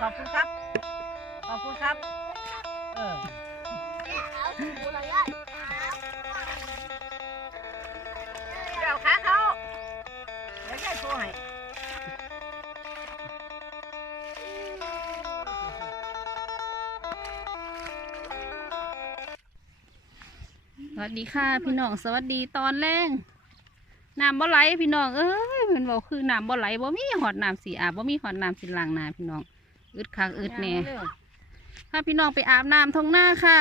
ขอบคุณครับ ขอบคุณครับ เออเดี๋ยวขาเขาเดี๋ยวจะโทรให้ สวัสดีค่ะ พี่น้องสวัสดีตอนแรงน้ำบ่ไหลพี่น้องเอ้ยเพิ่นบอกคือน้ำบ่ไหลบ่มีหอดน้ำสีอาบบ่มีหอดน้ำสีล้างน้าพี่น้อง อึดคักอึดแหน่ถ้าพี่น้องไปอาบน้ำทงหน้าค่ะ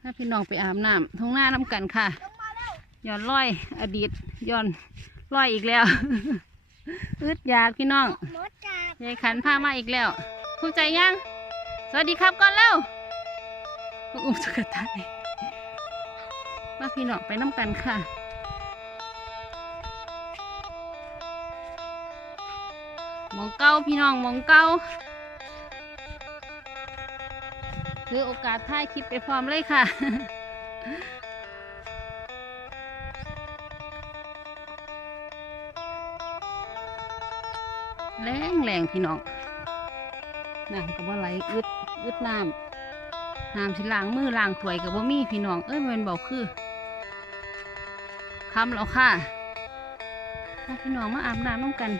ถ้าพี่น้องไปอาบน้ำทงหน้าน้ำกันค่ะย้อนร้อย อดีตย้อนร้อยอีกแล้วอึดอยากพี่น้องมดกัดยายขันพามาอีกแล้วภูมิใจยัง สวัสดีครับก่อนแล้วลูกอุ้มสุกตายมาพี่น้องไปน้ำกันค่ะ มองเก้าพี่น้องมองเก้าคือโอกาสถ่ายคลิปไปพร้อมเลยค่ะแรงแรงพี่น้องน้ำก็บ่ไหลอึดอึดน้ำน้ำสิล้างมือล้างถ้วยกับบ่ามีพี่น้อง เอ้ยมันเบาคือคำแล้วค่ะพี่น้องมาอาบน้ำน้ำกัน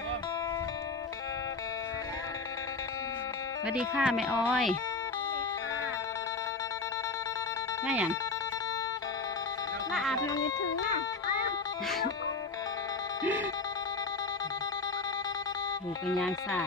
สวัสดีค่ะแม่อ้อยแม่หยังมาอาบน้ำถึงน่ะดูเป็นยางสา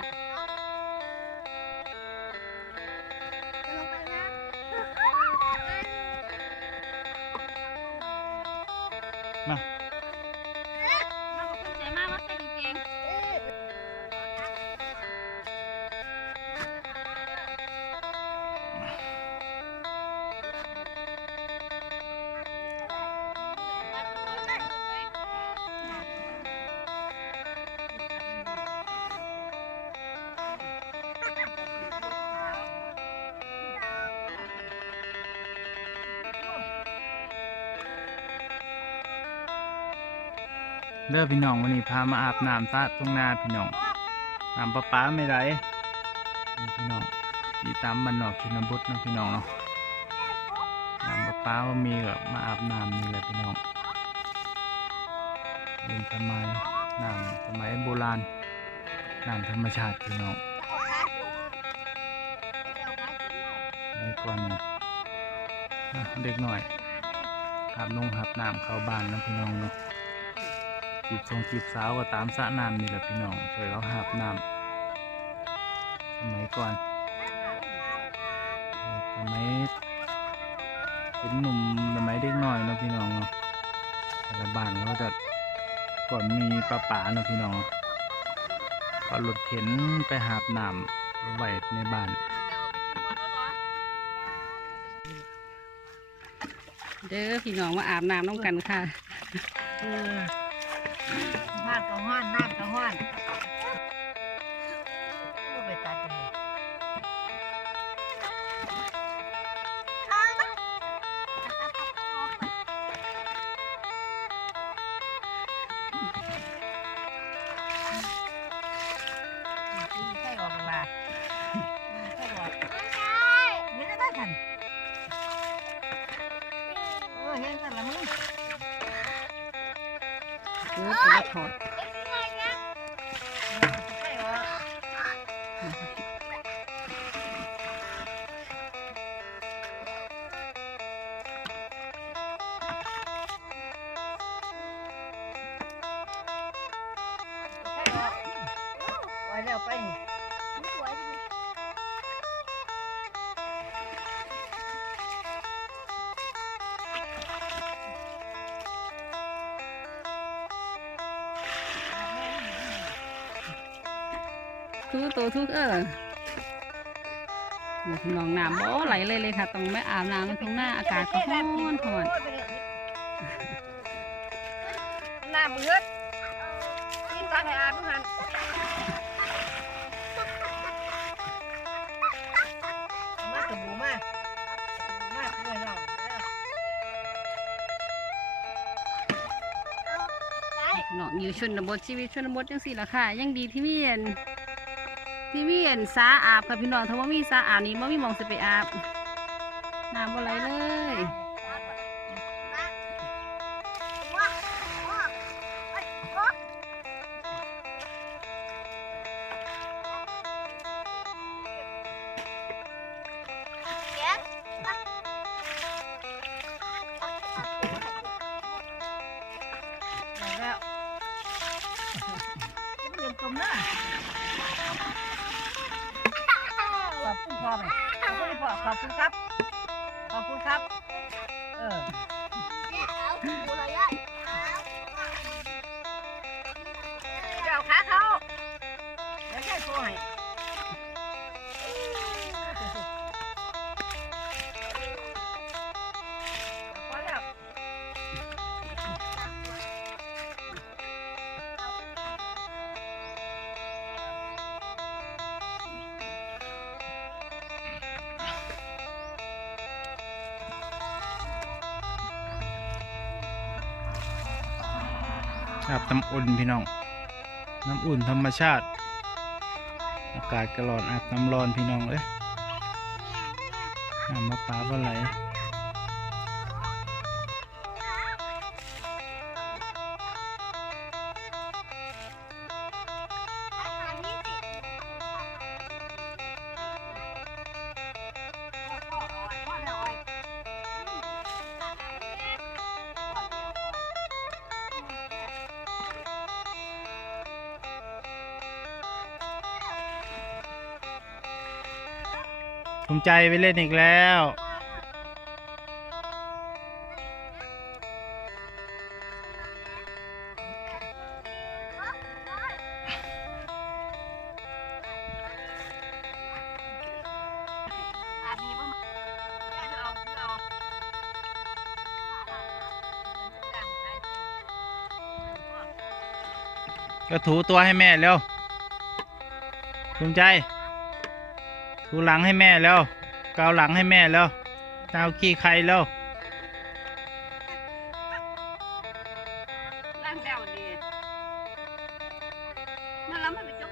เด้อพี่น้องวันนี้พามาอาบน้ำสระตรงนาพี่น้องน้ำประปาไม่ไหลพี่น้องสีตามบันนอกชนบทนะพี่น้องเนาะน้ำประปาว่ามีก็มาอาบน้ำนี่แหละพี่น้องเป็นสมัยน้ำสมัยโบราณน้ำธรรมชาติพี่น้องในก่อนนะเด็กหน่อยอาบนงอาบน้ำเข้าบ้านนะพี่น้องเนาะ จีบทรงจีบสาวก็ตามสระน้ำนี่แหละพี่น้องช่วยเขาหาบน้ำสมัยก่อนสมัยเป็นหนุ่มสมัยเด็กน้อยเนาะพี่น้องแต่ละบ้านเขาจะก่อนมีปลาป่าเนาะพี่น้องก็รถเข็นไปหาบน้ำไว้ในบ้านเด้อพี่น้องมาอาบน้ำน้ำกันค่ะานก็ห้านน้ำก็ห้าน เด้อจะ ทุกตัวทุกเออเดี๋ยวพี่น้องน้ำบ่ไหลเลยเลยค่ะต้องไม่อาบน้ำตรงหน้าอากาศก็ร้อนร้อนน้ำมืดกินตาไปอาบหันมาสบู่มามาเพื่อนเราพี่น้องอยู่ชนบทชีวิตชนบทจังสี่ละค่ะ ยังดีที่มีอัน ที่มีเห็นสาอาบค่ะพี่น้องถ้าว่ามีสาอาบนี่บ่มีมองสิไปอาบน้ำอะไรเลย อบคุณพ่อขอบคุณครับ อาบน้ำอุ่นพี่น้อง น้ำอุ่นธรรมชาติ อากาศกระร้อนอาบน้ำร้อนพี่น้องเอ้ยน้ำมะพร้าวไหลภู มใจไปเล่นอีกแล้ว ก็ถูตัวให้แม่เร็วภูมิใจ ถูหลังให้แม่แล้วเกาหลังให้แม่แล้วเกาขี้ใครแล้วร่างแล้วนี่มันแล้วมันไปจบ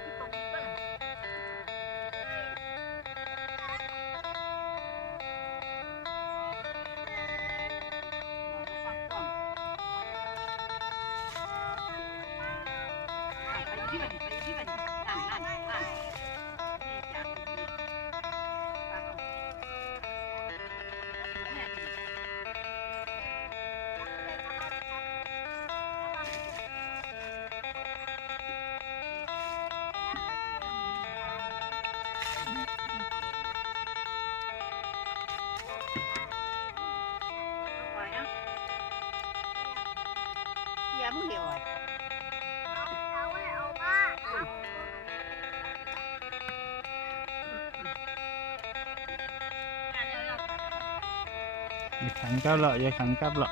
อย่าขังกลับหรอ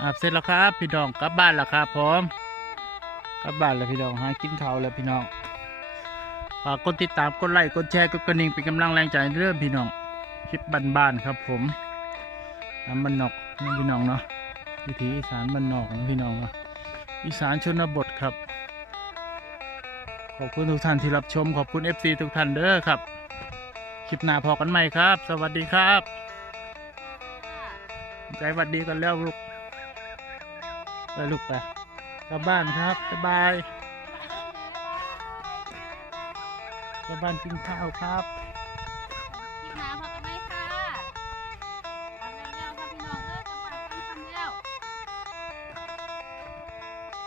อาบเสร็จแล้วครับ พี่น้องกลับบ้านแล้วครับผมกลับบ้านแล้วพี่น้องหากินข้าวแล้วพี่น้องฝากกดติดตามกดไลค์กดแชร์กดกระดิ่งเป็นกำลังแรงใจให้เรื่องพี่น้องคลิปบ้านๆครับ ผมน้ำบ้านนอกนี่พี่น้องเนาะวิถีอีสานบ้านนอกของพี่น้องเนาะอีสานชนบทครับ ขอบคุณทุกท่านที่รับชมขอบคุณ FC ทุกท่านเด้อครับคลิปหน้าพอกันใหม่ครับ สวัสดีครับ ใจหวัดดีกันแล้วลูก ไปลูกไปกลับบ้านครับสบายกลับบ้านกินข้าวครับ